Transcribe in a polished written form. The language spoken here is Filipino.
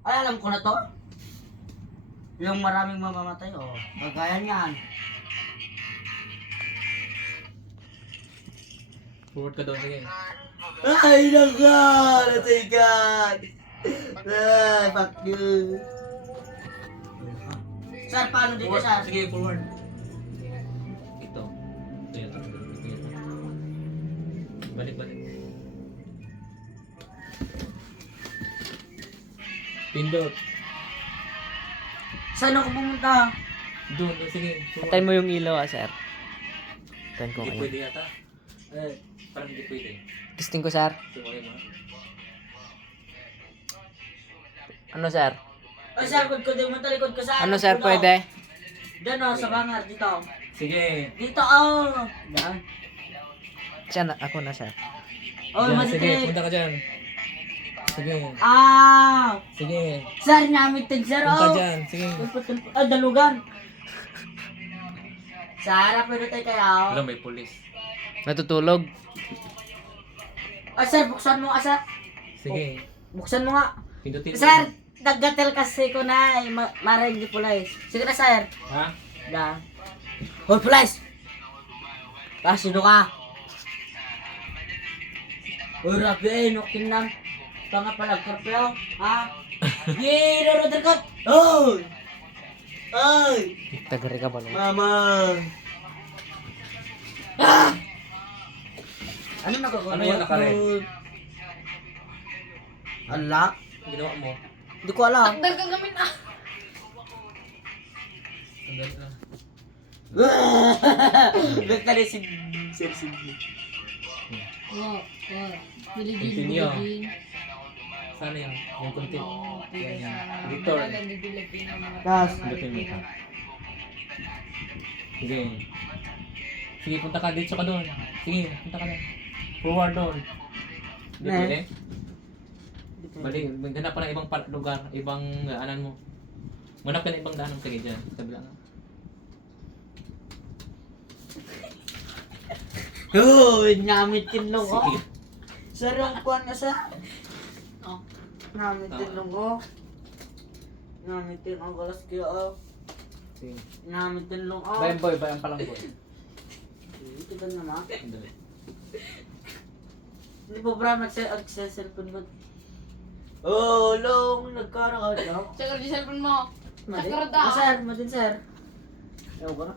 Ay, alam ko na to. Yung maraming mamamatay, oh. Kagaya niyan. Forward ka doon, sige. Ay, naka! Natigan! Ay, fuck you. Sir, paano dito, Forward, sir? sige, forward. Ito. Ito yun. Balik, balik. Pindot. Saan ako pumunta? Doon, doon, sige. Forward. Patay mo yung ilaw sir. Tayin ko Hindi kayo. pwede yata. Parang hindi pwede. Testing ko sir. Sumali mo. Ano sir? Ay, sir, likod mo talikod ko sa Ano sir pwede? Diyan, oh, sa bangar, dito. Sige. Dito, oh. Diyan. Siya na, ako na sir. Oh, Diyan, sige, maditig. punta ka dyan. Sige. Ah! Sige. Sir, namitin, sir, Punta oh. dyan. Sige. Ah, dalugan. Sa harap, pwede tayo kaya, oh. Wala, may pulis. Natutulog. Ah, sir, buksan mo nga, sir. Sige. Buksan mo nga. Pindutin mo. Sir, naggatel kasi ko na, maray di pulay. Sige na, sir. Ha? Da. Hoy, pulis! Kasido ka. Hoy, Rabi, nukin lang. Tanga pala, korpeo. Ha? Yee, naroder ka. Hoy! Ay! Tagari ka ba no? Mama! Ah! Ano nagagawa? Ano yung nakare? Ala? Ginawa mo. Hindi ko alam. Takdal ka gamit ah. Ang galit na. Basta rin si Sir Sidney. Oo. Biligin, Continue. biligin. Sana yun. Yung content. Oo, Yan, yan. sa- Victor. wala lang didiligin ang mga Tas. Pindutin mo. Sige. Sige, punta ka. Dito ka doon. Sige, punta ka doon. Forward doon. Hindi Ne. pwede? Balik, maghanap ka ng ibang lugar, ibang daanan mo. Manap ka ng ibang daanan. Sige, dyan. Kabila nga. Uy, namitin lang ko. Sige. Sir, yung kuhan ka sa... Oh, namitin lang ko. Namitin ang galas kaya oh. Sige. Namitin lang ko. Bayan boy, bayan pa lang boy. Ito ka naman. Dali. Hindi po bra mag-cellphone mo. Oh, long, nagkaroon ka daw. Check out yung cellphone mo. Mali. Nagkaroon daw. Sir, madin sir. Ewan ko na.